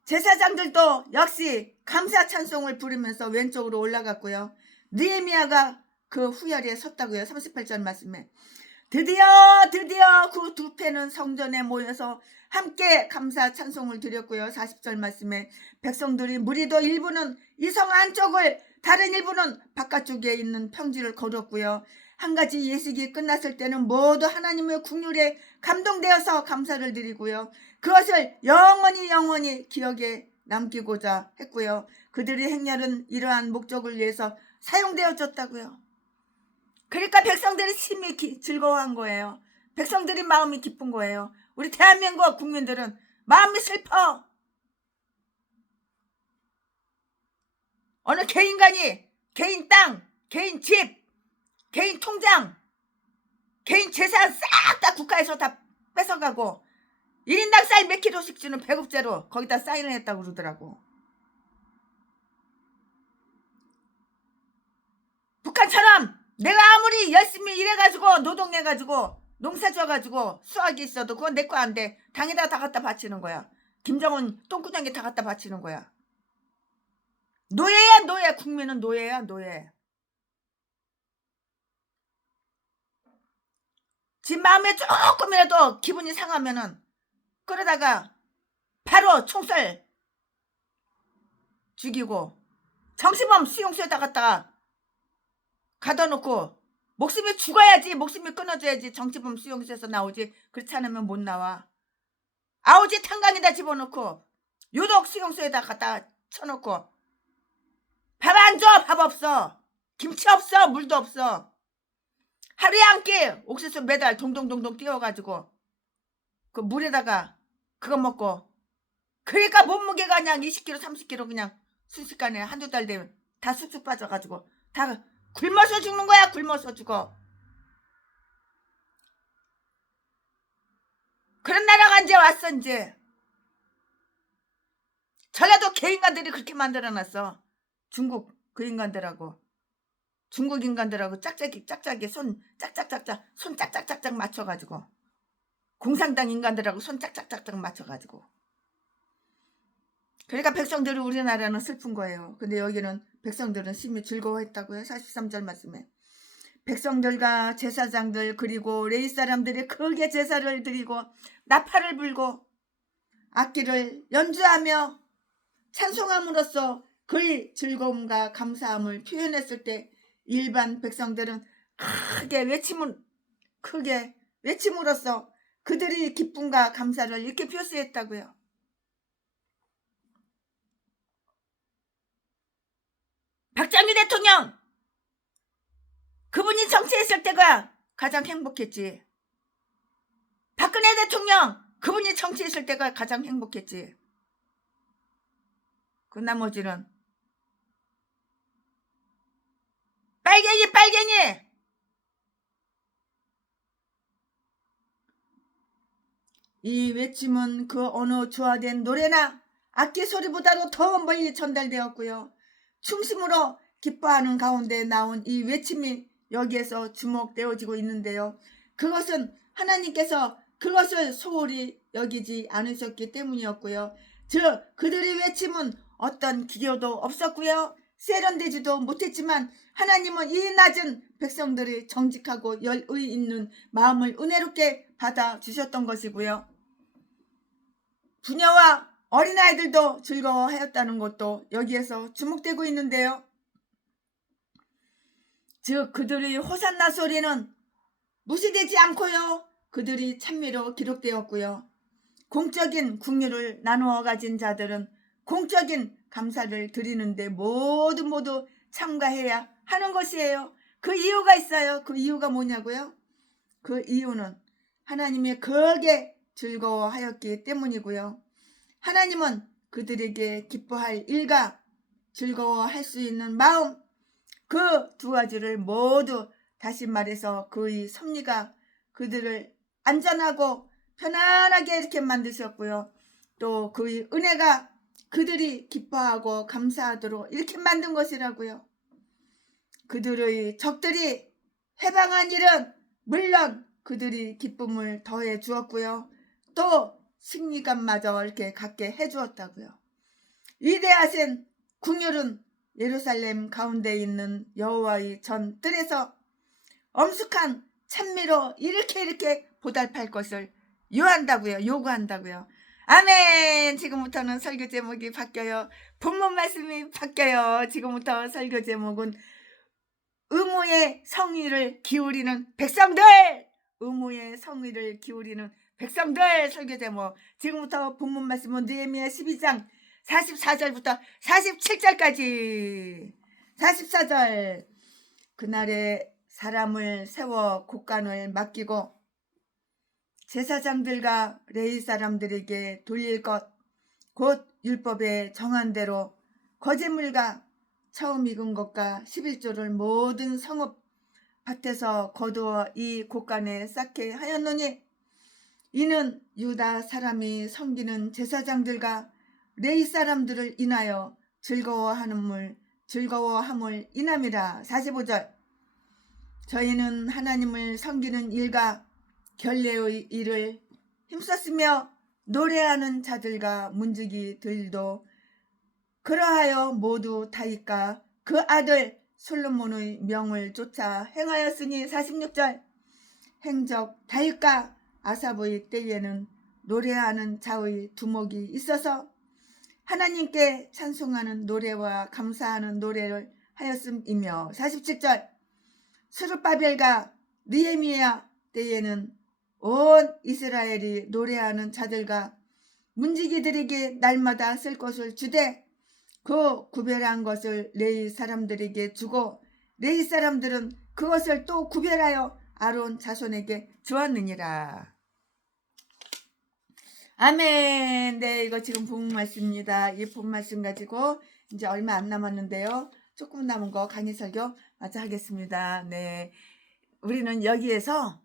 제사장들도 역시 감사 찬송을 부르면서 왼쪽으로 올라갔고요. 느헤미야가 그 후열에 섰다고요. 38절 말씀에 드디어 그 두 패는 성전에 모여서 함께 감사 찬송을 드렸고요. 40절 말씀에 백성들이 무리도 일부는 이성 안쪽을 다른 일부는 바깥쪽에 있는 평지를 걸었고요. 한 가지 예식이 끝났을 때는 모두 하나님의 국률에 감동되어서 감사를 드리고요. 그것을 영원히 기억에 남기고자 했고요. 그들의 행렬은 이러한 목적을 위해서 사용되어졌다고요. 그러니까 백성들이 심히 즐거워한 거예요. 백성들이 마음이 기쁜 거예요. 우리 대한민국 국민들은 마음이 슬퍼. 어느 개인간이 개인 땅, 개인 집, 개인 통장, 개인 재산 싹 다 국가에서 다 뺏어가고 1인당 사인 몇 킬로씩 주는 배급제로 거기다 사인을 했다고 그러더라고. 북한처럼 내가 아무리 열심히 일해가지고 노동해가지고 농사 져가지고 수확이 있어도 그건 내 거 안 돼. 당에다 다 갖다 바치는 거야. 김정은 똥구녕에 다 갖다 바치는 거야. 노예야 노예. 국민은 노예야 노예. 지 마음에 조금이라도 기분이 상하면은 그러다가 바로 총살 죽이고 정신범 수용소에다 갖다가 가둬놓고 목숨이 죽어야지. 목숨이 끊어져야지 정치범 수용소에서 나오지. 그렇지 않으면 못 나와. 아우지 탄광에다 집어넣고 유독 수용소에다 갖다 쳐놓고 밥 안 줘. 밥 없어. 김치 없어. 물도 없어. 하루에 한 끼 옥수수 매달 동동동동 띄워가지고 그 물에다가 그거 먹고 그러니까 몸무게가 그냥 20kg 30kg 그냥 순식간에 한두 달 되면 다 쑥쑥 빠져가지고 다 굶어서 죽는 거야. 굶어서 죽어. 그런 나라가 이제 왔어. 이제 전라도 개인간들이 그렇게 만들어놨어. 중국 그 인간들하고 중국 인간들하고 짝짝이 손 짝짝짝짝 맞춰가지고 공산당 인간들하고 손 짝짝짝짝 맞춰가지고 그러니까 백성들이 우리나라는 슬픈 거예요. 근데 여기는 백성들은 심히 즐거워했다고요. 43절 말씀에 백성들과 제사장들 그리고 레위 사람들이 크게 제사를 드리고 나팔을 불고 악기를 연주하며 찬송함으로써 그의 즐거움과 감사함을 표현했을 때 일반 백성들은 크게 외침으로써 그들의 기쁨과 감사를 이렇게 표시했다고요. 박정희 대통령 그분이 정치했을 때가 가장 행복했지. 박근혜 대통령 그분이 정치했을 때가 가장 행복했지. 그 나머지는 빨갱이 이 외침은 그 어느 조화된 노래나 악기 소리보다도 더 멀리 전달되었고요. 춤심으로 기뻐하는 가운데 나온 이 외침이 여기에서 주목되어지고 있는데요. 그것은 하나님께서 그것을 소홀히 여기지 않으셨기 때문이었고요. 즉 그들의 외침은 어떤 기교도 없었고요. 세련되지도 못했지만 하나님은 이 낮은 백성들이 정직하고 열의 있는 마음을 은혜롭게 받아주셨던 것이고요. 부녀와 어린아이들도 즐거워하였다는 것도 여기에서 주목되고 있는데요. 즉 그들의 호산나 소리는 무시되지 않고요. 그들이 찬미로 기록되었고요. 공적인 국류를 나누어 가진 자들은 공적인 감사를 드리는데 모두 참가해야 하는 것이에요. 그 이유가 있어요. 그 이유가 뭐냐고요? 그 이유는 하나님이 크게 즐거워하였기 때문이고요. 하나님은 그들에게 기뻐할 일과 즐거워할 수 있는 마음, 그 두 가지를 모두 다시 말해서 그의 섭리가 그들을 안전하고 편안하게 이렇게 만드셨고요. 또 그의 은혜가 그들이 기뻐하고 감사하도록 이렇게 만든 것이라고요. 그들의 적들이 해방한 일은 물론 그들이 기쁨을 더해 주었고요. 또 승리감마저 이렇게 갖게 해 주었다고요. 위대하신 궁율은 예루살렘 가운데 있는 여호와의 전 뜰에서 엄숙한 찬미로 이렇게 보답할 것을 요구한다고요. 아멘. 지금부터는 설교 제목이 바뀌어요. 본문 말씀이 바뀌어요. 지금부터 설교 제목은 의무의 성의를 기울이는 백성들, 의무의 성의를 기울이는 백성들 설교 제목. 지금부터 본문 말씀은 느헤미야 12장 44절부터 47절까지. 44절. 그날에 사람을 세워 곡간을 맡기고 제사장들과 레위 사람들에게 돌릴 것, 곧 율법에 정한 대로 거제물과 처음 익은 것과 11조를 모든 성읍 밭에서 거두어 이 곡간에 쌓게 하였노니, 이는 유다 사람이 섬기는 제사장들과 레위 사람들을 인하여 즐거워함을 인함이라. 45절. 저희는 하나님을 섬기는 일과 결례의 일을 힘썼으며 노래하는 자들과 문지기들도 그러하여 모두 다윗과 그 아들 솔로몬의 명을 쫓아 행하였으니. 46절. 행적 다윗과 아삽의 때에는 노래하는 자의 두목이 있어서 하나님께 찬송하는 노래와 감사하는 노래를 하였음이며. 47절. 스룹바벨과 느헤미야 때에는 온 이스라엘이 노래하는 자들과 문지기들에게 날마다 쓸 것을 주되 그 구별한 것을 레위 사람들에게 주고 레위 사람들은 그것을 또 구별하여 아론 자손에게 주었느니라. 아멘. 네, 이거 지금 본문 말씀입니다. 이 본문 말씀 가지고 이제 얼마 안 남았는데요. 조금 남은 거 강의 설교 마저 하겠습니다. 네, 우리는 여기에서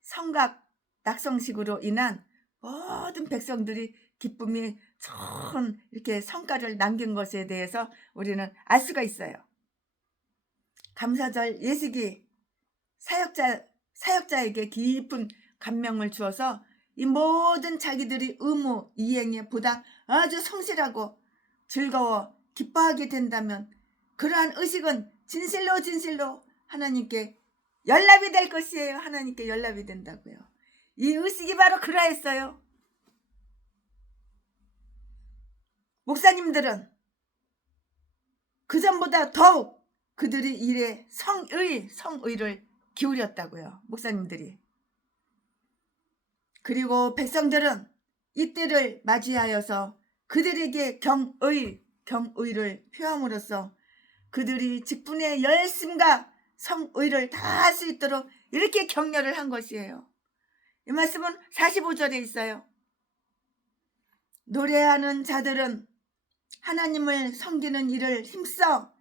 성각 낙성식으로 인한 모든 백성들이 기쁨이 좋은 이렇게 성과를 남긴 것에 대해서 우리는 알 수가 있어요. 감사절 예식이 사역자에게 깊은 감명을 주어서 이 모든 자기들이 의무 이행에 보다 아주 성실하고 즐거워 기뻐하게 된다면 그러한 의식은 진실로 하나님께 연락이 될 것이에요. 하나님께 연락이 된다고요. 이 의식이 바로 그러했어요. 목사님들은 그전보다 더욱 그들이 일에 성의를 기울였다고요. 목사님들이. 그리고 백성들은 이때를 맞이하여서 그들에게 경의를 표함으로써 그들이 직분의 열심과 성의를 다 할 수 있도록 이렇게 격려를 한 것이에요. 이 말씀은 45절에 있어요. 노래하는 자들은 하나님을 섬기는 일을 힘써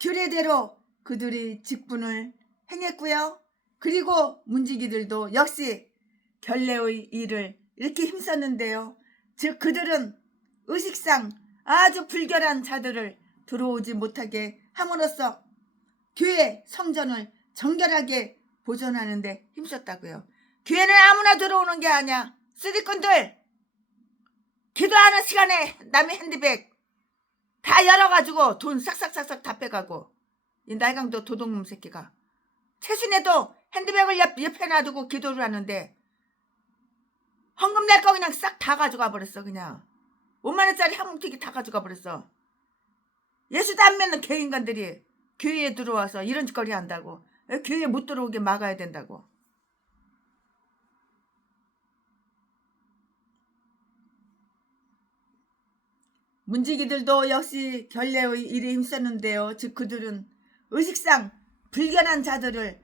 규례대로 그들이 직분을 행했고요. 그리고 문지기들도 역시 결례의 일을 이렇게 힘썼는데요. 즉 그들은 의식상 아주 불결한 자들을 들어오지 못하게 함으로써 교회 성전을 정결하게 보존하는 데 힘썼다고요. 교회는 아무나 들어오는 게 아니야. 쓰리꾼들, 기도하는 시간에 남의 핸드백 다 열어가지고 돈 싹싹싹싹 다 빼가고, 이 날강도 도둑놈 새끼가. 최순애도 핸드백을 옆에 놔두고 기도를 하는데 헌금 낼 거 그냥 싹 다 가져가 버렸어. 그냥 5만원짜리 한 뭉티기 다 가져가 버렸어. 예수도 안 믿는 개인간들이 교회에 들어와서 이런 짓거리 한다고. 교회에 못 들어오게 막아야 된다고. 문지기들도 역시 결례의 일에 힘썼는데요. 즉 그들은 의식상 불결한 자들을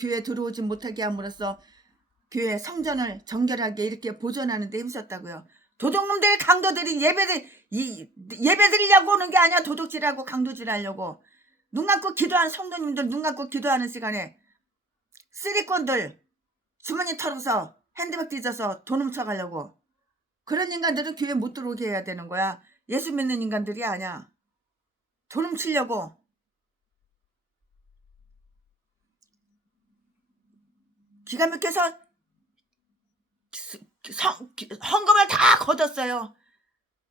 교회에 들어오지 못하게 함으로써 교회 성전을 정결하게 이렇게 보존하는 데 힘썼다고요. 도둑놈들 강도들이 예배 드리려고 오는 게 아니야. 도둑질하고 강도질하려고. 눈 감고 기도하는 성도님들, 눈 감고 기도하는 시간에 쓰리꾼들 주머니 털어서 핸드백 뒤져서 돈 훔쳐가려고. 그런 인간들은 교회 못 들어오게 해야 되는 거야. 예수 믿는 인간들이 아니야. 돈 훔치려고. 기가 막혀서 헌금을 다 걷었어요.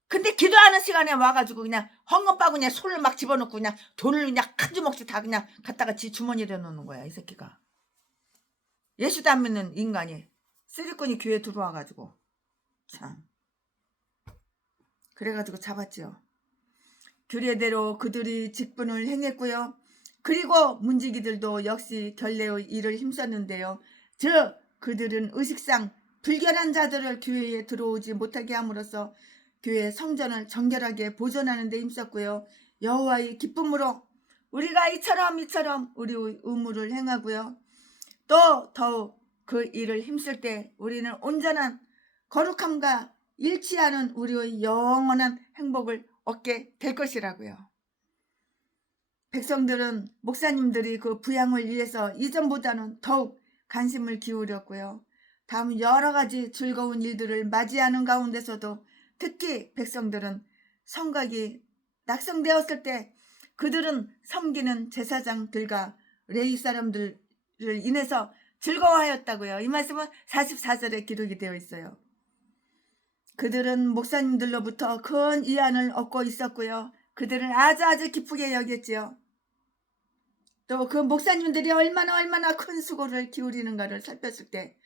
근데 기도하는 시간에 와가지고 그냥 헌금 바구니에 손을 막 집어넣고 그냥 돈을 그냥 한 주먹씩 다 그냥 갖다가 지 주머니에 넣는 거야. 이 새끼가. 예수도 안 믿는 인간이 쓰리꾼이 교회에 들어와가지고 참. 그래가지고 잡았죠. 규례대로 그들이 직분을 행했고요. 그리고 문지기들도 역시 결례의 일을 힘썼는데요. 즉 그들은 의식상 불결한 자들을 교회에 들어오지 못하게 함으로써 교회 성전을 정결하게 보존하는 데 힘썼고요. 여호와의 기쁨으로 우리가 이처럼 우리의 의무를 행하고요. 또 더욱 그 일을 힘쓸 때 우리는 온전한 거룩함과 일치하는 우리의 영원한 행복을 얻게 될 것이라고요. 백성들은 목사님들이 그 부양을 위해서 이전보다는 더욱 관심을 기울였고요. 다음 여러 가지 즐거운 일들을 맞이하는 가운데서도 특히 백성들은 성곽이 낙성되었을 때 그들은 섬기는 제사장들과 레위 사람들을 인해서 즐거워하였다고요. 이 말씀은 44절에 기록이 되어 있어요. 그들은 목사님들로부터 큰 위안을 얻고 있었고요. 그들은 아주 기쁘게 여겼지요. 또 그 목사님들이 얼마나 큰 수고를 기울이는가를 살폈을 때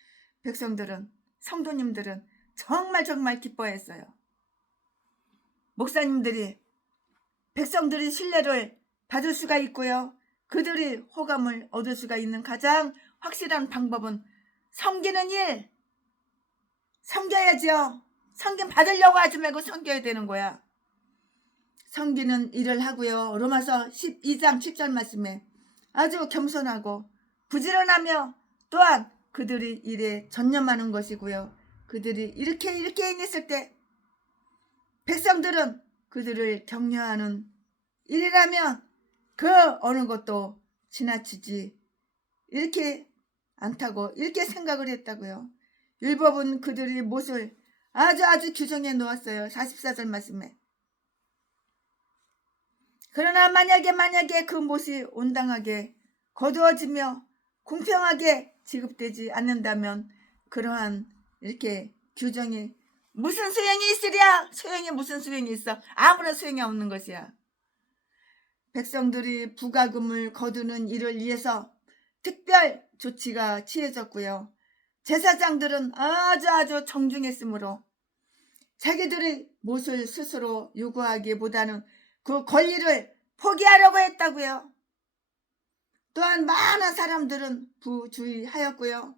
백성들은, 성도님들은 정말 기뻐했어요. 목사님들이 백성들의 신뢰를 받을 수가 있고요. 그들이 호감을 얻을 수가 있는 가장 확실한 방법은 섬기는 일, 섬겨야죠. 섬김 받으려고 하지 말고 섬겨야 되는 거야. 섬기는 일을 하고요. 로마서 12장 10절 말씀에 아주 겸손하고 부지런하며 또한 그들이 일에 전념하는 것이고요. 그들이 이렇게 행했을 때 백성들은 그들을 격려하는 일이라면 그 어느 것도 지나치지 이렇게 않다고 이렇게 생각을 했다고요. 율법은 그들의 못을 아주 규정해 놓았어요. 44절 말씀에. 그러나 만약에 그 못이 온당하게 거두어지며 공평하게 지급되지 않는다면 그러한 이렇게 규정이 무슨 소용이 있으랴? 소용이 무슨 소용이 있어? 아무런 소용이 없는 것이야. 백성들이 부가금을 거두는 일을 위해서 특별 조치가 취해졌고요. 제사장들은 아주 정중했으므로 자기들의 못을 스스로 요구하기보다는 그 권리를 포기하려고 했다고요. 또한 많은 사람들은 부주의하였고요.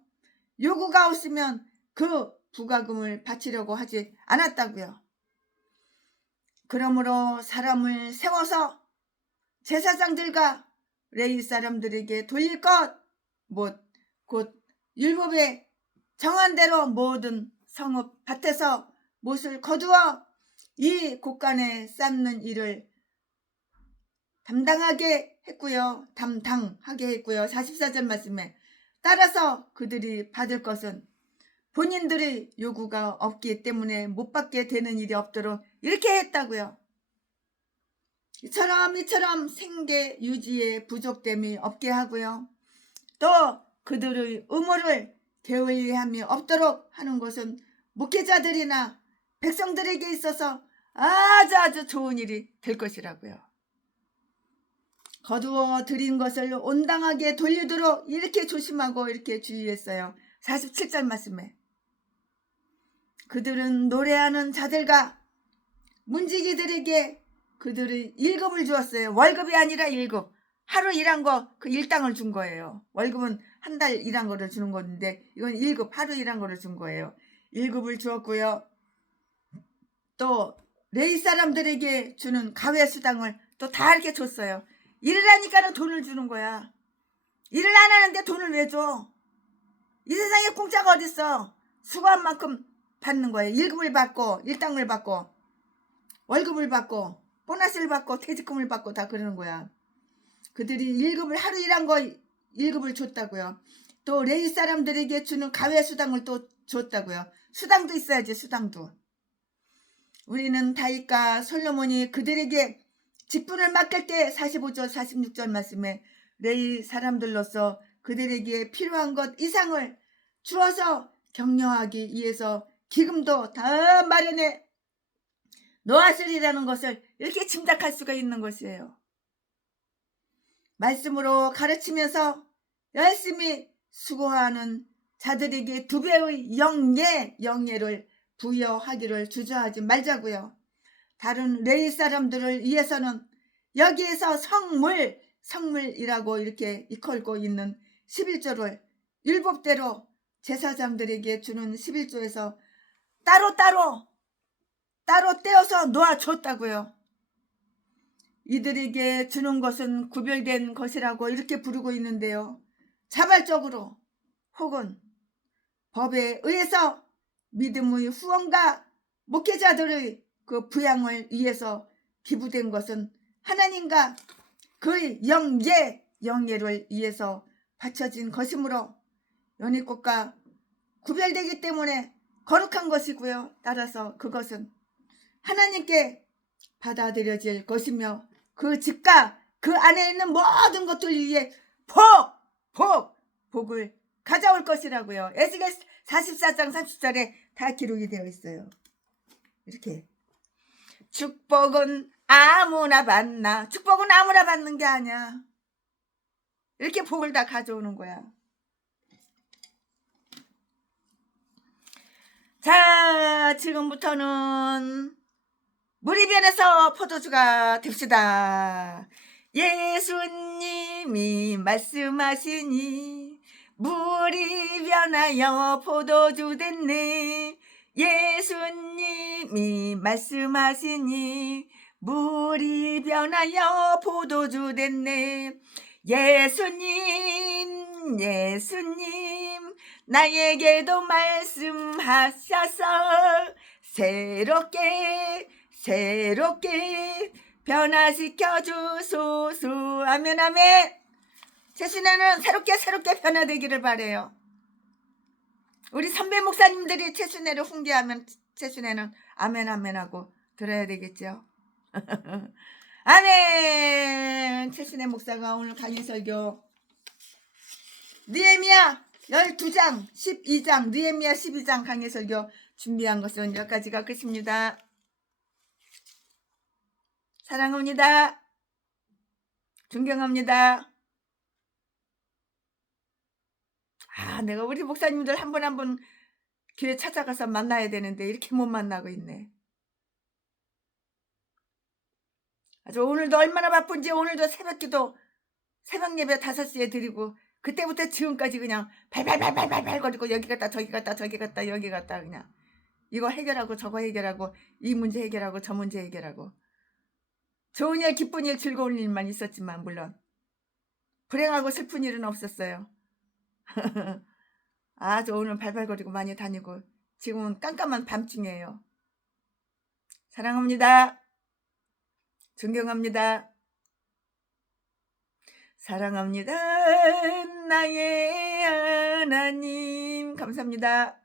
요구가 없으면 그 부가금을 바치려고 하지 않았다고요. 그러므로 사람을 세워서 제사장들과 레위 사람들에게 돌릴 것, 곧 율법에 정한 대로 모든 성읍 밭에서 못을 거두어 이 곳간에 쌓는 일을 담당하게 했고요. 44절 말씀에 따라서 그들이 받을 것은 본인들의 요구가 없기 때문에 못 받게 되는 일이 없도록 이렇게 했다고요. 이처럼 생계 유지에 부족됨이 없게 하고요. 또 그들의 의무를 게을리함이 없도록 하는 것은 목회자들이나 백성들에게 있어서 아주 좋은 일이 될 것이라고요. 거두어 들인 것을 온당하게 돌리도록 이렇게 조심하고 이렇게 주의했어요. 47절 말씀에 그들은 노래하는 자들과 문지기들에게 그들의 일급을 주었어요. 월급이 아니라 일급. 하루 일한 거 그 일당을 준 거예요. 월급은 한 달 일한 거를 주는 건데 이건 일급, 하루 일한 거를 준 거예요. 일급을 주었고요. 또 레위 사람들에게 주는 가외 수당을 또 다 이렇게 줬어요. 일을 하니까는 돈을 주는 거야. 일을 안 하는데 돈을 왜 줘? 이 세상에 공짜가 어딨어. 수고한 만큼 받는 거예요. 일급을 받고 일당을 받고 월급을 받고 보너스를 받고 퇴직금을 받고 다 그러는 거야. 그들이 일급을 하루 일한 거 일급을 줬다고요. 또 레위 사람들에게 주는 가외 수당을 또 줬다고요. 수당도 있어야지. 수당도. 우리는 다윗과 솔로몬이 그들에게 직분을 맡길 때 45절 46절 말씀에 레위 사람들로서 그들에게 필요한 것 이상을 주어서 격려하기 위해서 기금도 다 마련해 놓았으리라는 것을 이렇게 짐작할 수가 있는 것이에요. 말씀으로 가르치면서 열심히 수고하는 자들에게 2배의 영예를 부여하기를 주저하지 말자고요. 다른 레위 사람들을 위해서는 여기에서 성물이라고 이렇게 이끌고 있는 11조를 율법대로 제사장들에게 주는 11조에서 따로 떼어서 놓아줬다고요. 이들에게 주는 것은 구별된 것이라고 이렇게 부르고 있는데요. 자발적으로 혹은 법에 의해서 믿음의 후원과 목회자들의 그 부양을 위해서 기부된 것은 하나님과 그의 영예를 위해서 바쳐진 것이므로 연희꽃과 구별되기 때문에 거룩한 것이고요. 따라서 그것은 하나님께 받아들여질 것이며 그 집과 그 안에 있는 모든 것들 위해 복을 가져올 것이라고요. 에스겔 44장 30절에 다 기록이 되어 있어요. 이렇게 축복은 아무나 받나. 축복은 아무나 받는 게 아니야. 이렇게 복을 다 가져오는 거야. 자, 지금부터는 물이 변해서 포도주가 됩시다. 예수님이 말씀하시니 물이 변하여 포도주 됐네. 예수님이 말씀하시니 물이 변하여 포도주 됐네. 예수님 나에게도 말씀하셔서 새롭게 변화시켜 주소서. 아멘 아멘. 최순애는 새롭게 변화되기를 바래요. 우리 선배 목사님들이 최순애를 훈계하면 최순애는 아멘 아멘 하고 들어야 되겠죠. 아멘. 최순애 목사가 오늘 강의 설교 느헤미야 12장 12장 느헤미야 12장 강의 설교 준비한 것은 여기까지가 끝입니다. 사랑합니다. 존경합니다. 내가 우리 목사님들 한 분 한 분 기회 찾아가서 만나야 되는데 이렇게 못 만나고 있네. 아주 오늘도 얼마나 바쁜지. 오늘도 새벽기도 새벽 예배 5시에 드리고 그때부터 지금까지 그냥 발발발발발 거리고 여기 갔다 저기 갔다 여기 갔다 그냥 이거 해결하고 저거 해결하고 이 문제 해결하고 저 문제 해결하고 좋은 일 기쁜 일 즐거운 일만 있었지만 물론 불행하고 슬픈 일은 없었어요. 아주 오늘 발발거리고 많이 다니고 지금은 깜깜한 밤중이에요. 사랑합니다. 존경합니다. 사랑합니다. 나의 하나님. 감사합니다.